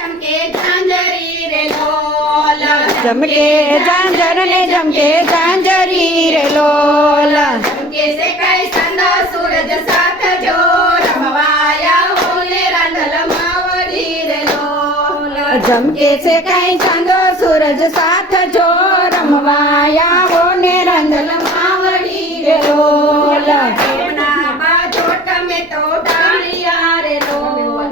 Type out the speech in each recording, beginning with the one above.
ચમકે ઝાંઝરી રે લોલ, ચમકે ઝાંઝર ને ચમકે ઝાંઝરી રે લોલ, ચમકે સે કઈ સંદો સૂરજ સાથ જો, રમવાયા હોલે રાંધલ માવડી રે લોલ, ચમકે છે કઈ ચાંદો સૂરજ સાથ જો, રમવાયા હો ને રંધલ માવડી રે લોલ, પ્રેમના બાજોટ મેં તો ડાળિયા રે લોલ,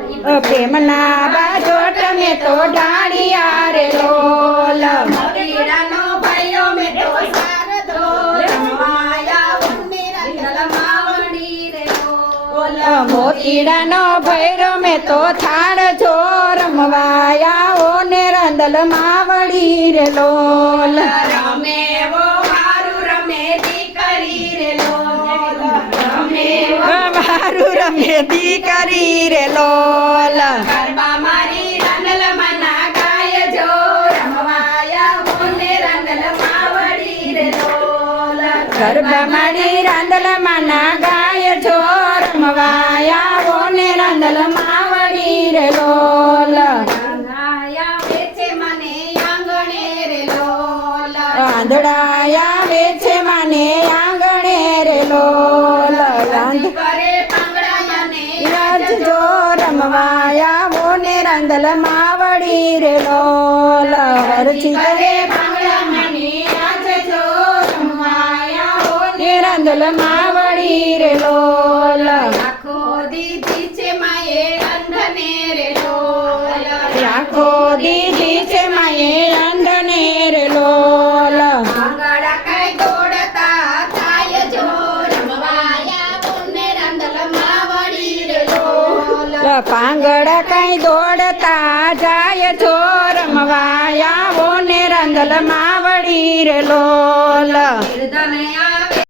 પ્રેમના બાજોટ મેં તો ડાળિયા રે લોલ, મોતીડાનો ભાઈઓ મેં તો શારદો, રમવાયા હોલે રાંધલ માવડી રે લોલ, મોતીડાનો ભૈરો મેં તો થાળ જો, રમવાયા હો ને રંધલ માવડી રે લોલ, રમે વો હારું રમે દીકરી રે લોલ, રમે વો મારું રમે દીકરી રે લોલ, ગરબા મારી રાંધલ મના ગાય જો, રમવાયા હોને રાંધલ માવડી રે લોલ, ગરબા મારી રાંધલ માના ગાય છો, રમવાયા હો ને રાંધલ માવડી રે લોલ, રંગાયા વેચે મને આંગણે રે લોલ, આંધળાયા વેચે માને આંગણે રે લોલ, રાજી કરે પાંગડા મને રાજ જો, રમવાયા હો ને રાંધલ માવડી રે લોલ, હરજી કરે પાંગડા મને આજ જો, રમવાયા હોને ને રાંધલ માવડી રે લોલ, આખો દીધી છે માએ અંધને રે લોલ, રાખો દીધી છે માએ અંધને રે લોલ, આંગળા કઈ દોડતા થાય જો, રમવાયા હોને રાંધલ માવડી રે લોલ, પાંગળ કઈ દોડતા જાય છો, રમવાયા હો ને રાંધલ માવડી રે લોલ.